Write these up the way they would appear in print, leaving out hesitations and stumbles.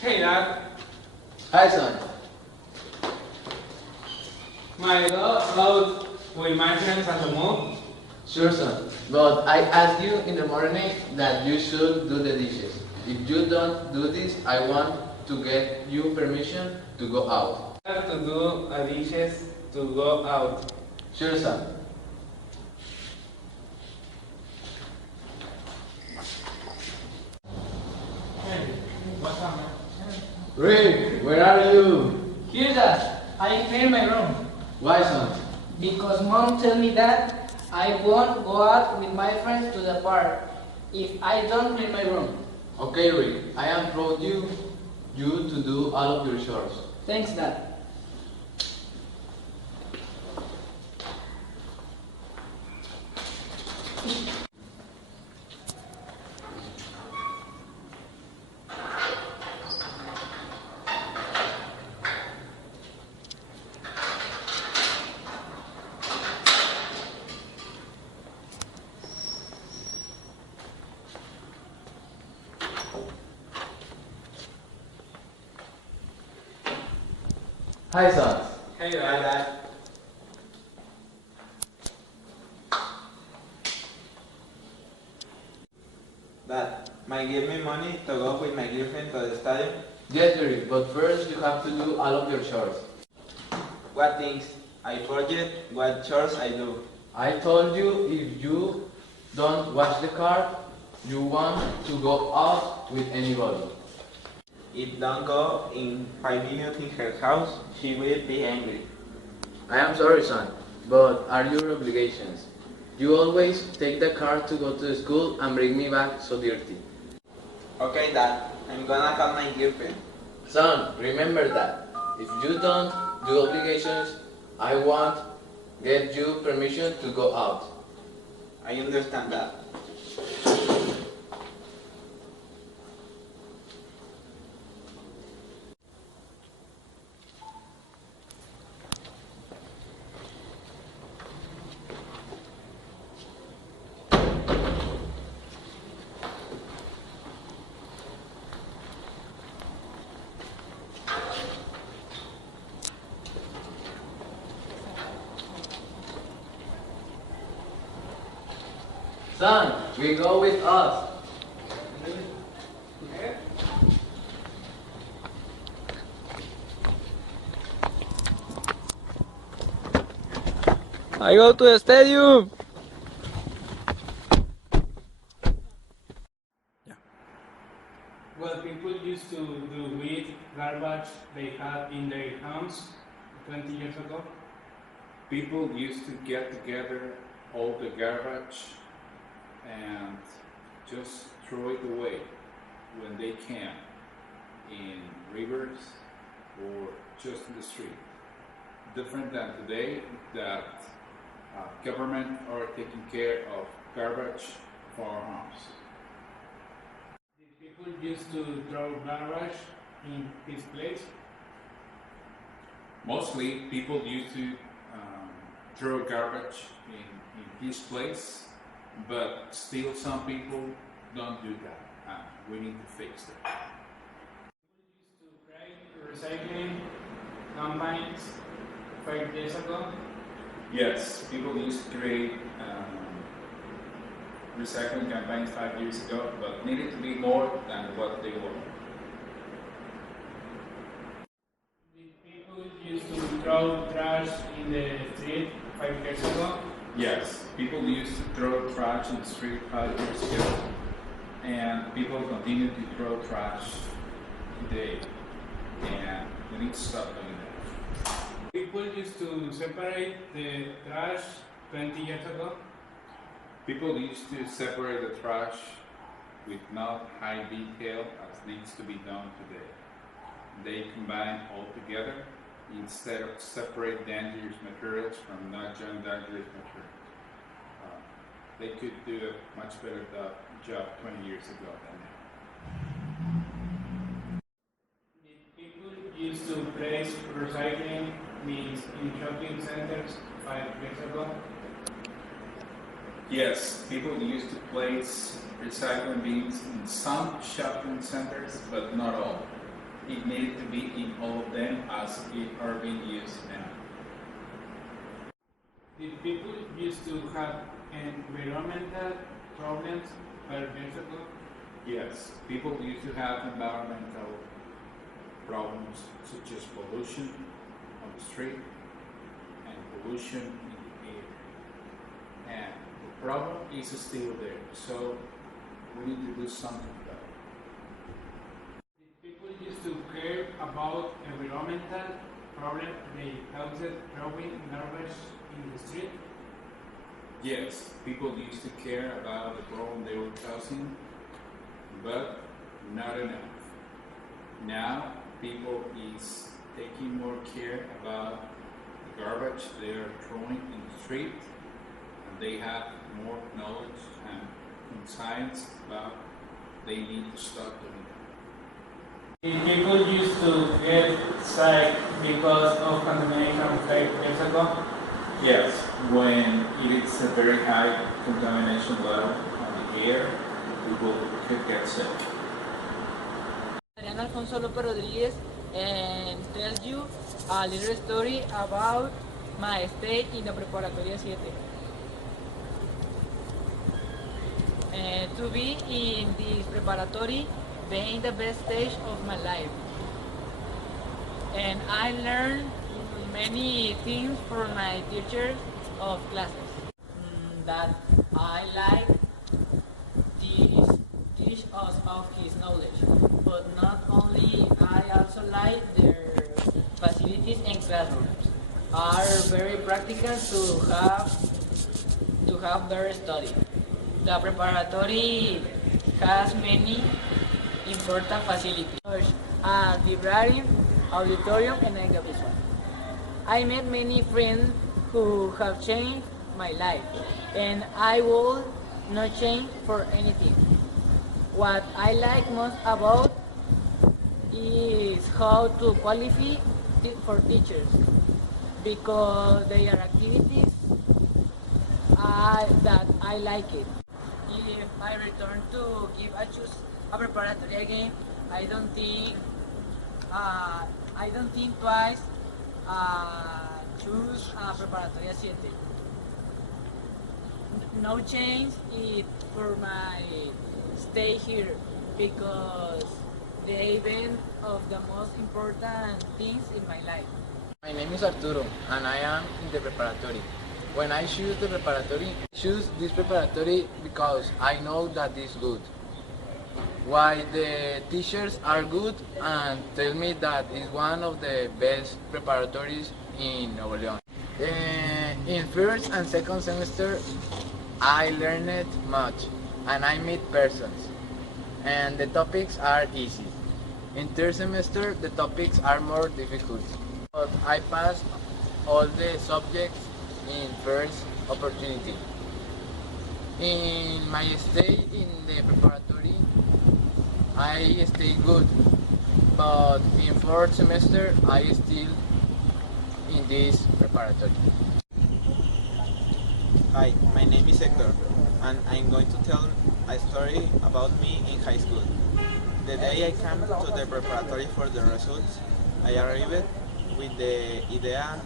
Hey Dad, Hi son. might go out with my friends at the mall? Sure son. But I asked you in the morning that you should do the dishes. If you don't do this, I want to get you permission to go out. I have to do a dishes to go out. Sure son. Hey, what's up, man? Rick, where are you? Here, Dad. I clean my room Why son? because Mom told me that I won't go out with my friends to the park if I don't clean my room. Okay Rick, I am proud you to do all of your chores. Thanks, Dad. Hi son. Hey Dad. Dad, might give me money to go with my girlfriend to the stadium? Yes Rick, but first you have to do all of your chores. What things? I forget what chores I do. I told you if you don't wash the car, you want to go out with anybody. If don't go in 5 minutes in her house, she will be angry. I am sorry, son, but are your obligations? You always take the car to go to school and bring me back so dirty. Okay, Dad, I'm gonna call my girlfriend. Son, remember that. If you don't do obligations, I won't get you permission to go out. I understand that. Son, we go with us. I go to the stadium. What people used to do with garbage they had in their homes 20 years ago? People used to get together all the garbage and just throw it away when they can in rivers or just in the street. Different than today that government are taking care of garbage for our homes. Did people used to throw garbage in this place? Mostly people used to throw garbage in this place, but still some people don't do that, and we need to fix that. People used to create recycling campaigns 5 years ago. Yes, people used to create recycling campaigns 5 years ago, but needed to be more than what they were. Did people used to throw trash in the street 5 years ago? Yes, people used to throw trash in the street 5 years ago, and people continue to throw trash today, and we need to stop doing that. People used to separate the trash 20 years ago. People used to separate the trash with not high detail as needs to be done today. They combine all together instead of separate dangerous materials from not dangerous materials. They could do a much better job 20 years ago than now. Did people used to place recycling bins in shopping centers 5 years ago? Yes, people used to place recycling bins in some shopping centers, but not all. It needed to be in all of them as it are being used now. Did people used to have environmental problems 5 years ago? Yes, people used to have environmental problems such as pollution on the street and pollution in the air. And the problem is still there, so we need to do something about it. Did people used to care about environmental problems they caused throwing garbage in the street? Yes, people used to care about the problem they were causing, but not enough. Now, people is taking more care about the garbage they are throwing in the street, and they have more knowledge and science about they need to stop doing that. Did people used to get sick because of contamination 5 years ago? Yes, when it is a very high contamination level on the air, people could get sick. Adrián Alfonso López Rodríguez and tell you a little story about my stay in the Preparatoria 7. To be in this preparatory being the best stage of my life. And I learned many things from my teachers of classes. That I like teach us of his knowledge. But not only, I also like their facilities and classrooms. Are very practical to have their study. The preparatory has many important facilities, such as library, auditorium, and exhibition. I met many friends who have changed my life, and I will not change for anything. What I like most about is how to qualify for teachers, because their activities that I like it. If I return to give a choose a preparatory again, I don't think twice. Choose Preparatoria 7. No change it for my stay here, because the event of the most important things in my life. My name is Arturo and I am in the preparatory. When I choose the preparatory, I choose this preparatory because I know that it's good. Why the teachers are good and tell me that it's one of the best preparatories in Nuevo León. In first and second semester, I learned much and I meet persons and the topics are easy. In third semester, the topics are more difficult, but I passed all the subjects in first opportunity. In my stay in the preparatory, I stay good, but in fourth semester, I still in this preparatory. Hi, my name is Hector, and I'm going to tell a story about me in high school. The day I came to the preparatory for the results, I arrived with the idea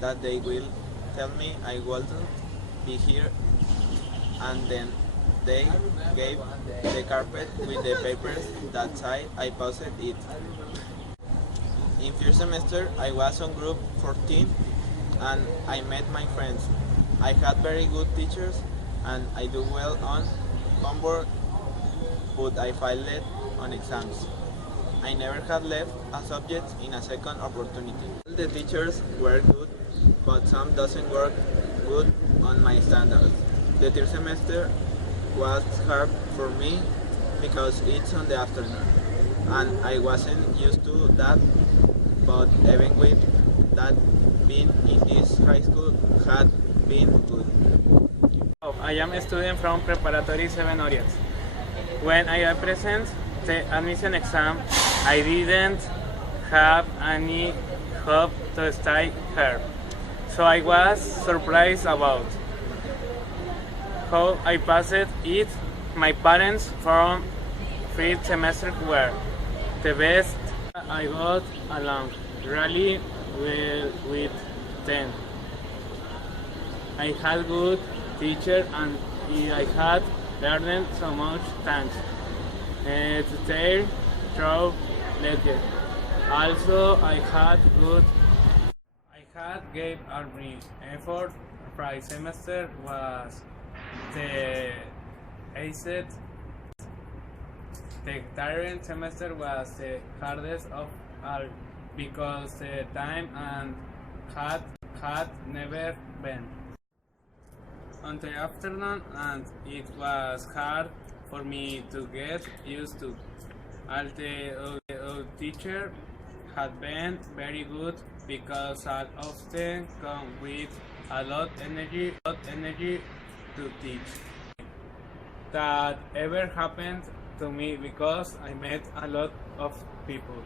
that they will tell me I wouldn't be here, and then they gave the carpet with the papers that side I passed it. In first semester, I was on group 14 and I met my friends. I had very good teachers and I do well on homework, but I failed on exams. I never had left a subject in a second opportunity. The teachers were good, but some doesn't work good on my standards. The third semester was hard for me because it's on the afternoon, and I wasn't used to that, but even with that, being in this high school had been good. I am a student from Preparatory 7 Orias. When I present the admission exam, I didn't have any hope to stay here, so I was surprised about how I passed it. My parents from first semester were the best. I got along really well with them. I had good teacher and I had learned so much thanks to their through lecture. Also, I had gave all my effort. First semester was the aced. The current semester was the hardest of all because the time and had never been on the afternoon and it was hard for me to get used to. All the teacher had been very good because I often come with a lot energy to teach. That ever happened to me because I met a lot of people.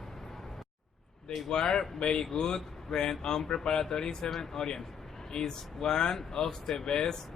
They were very good when on Preparatory 7 Orient is one of the best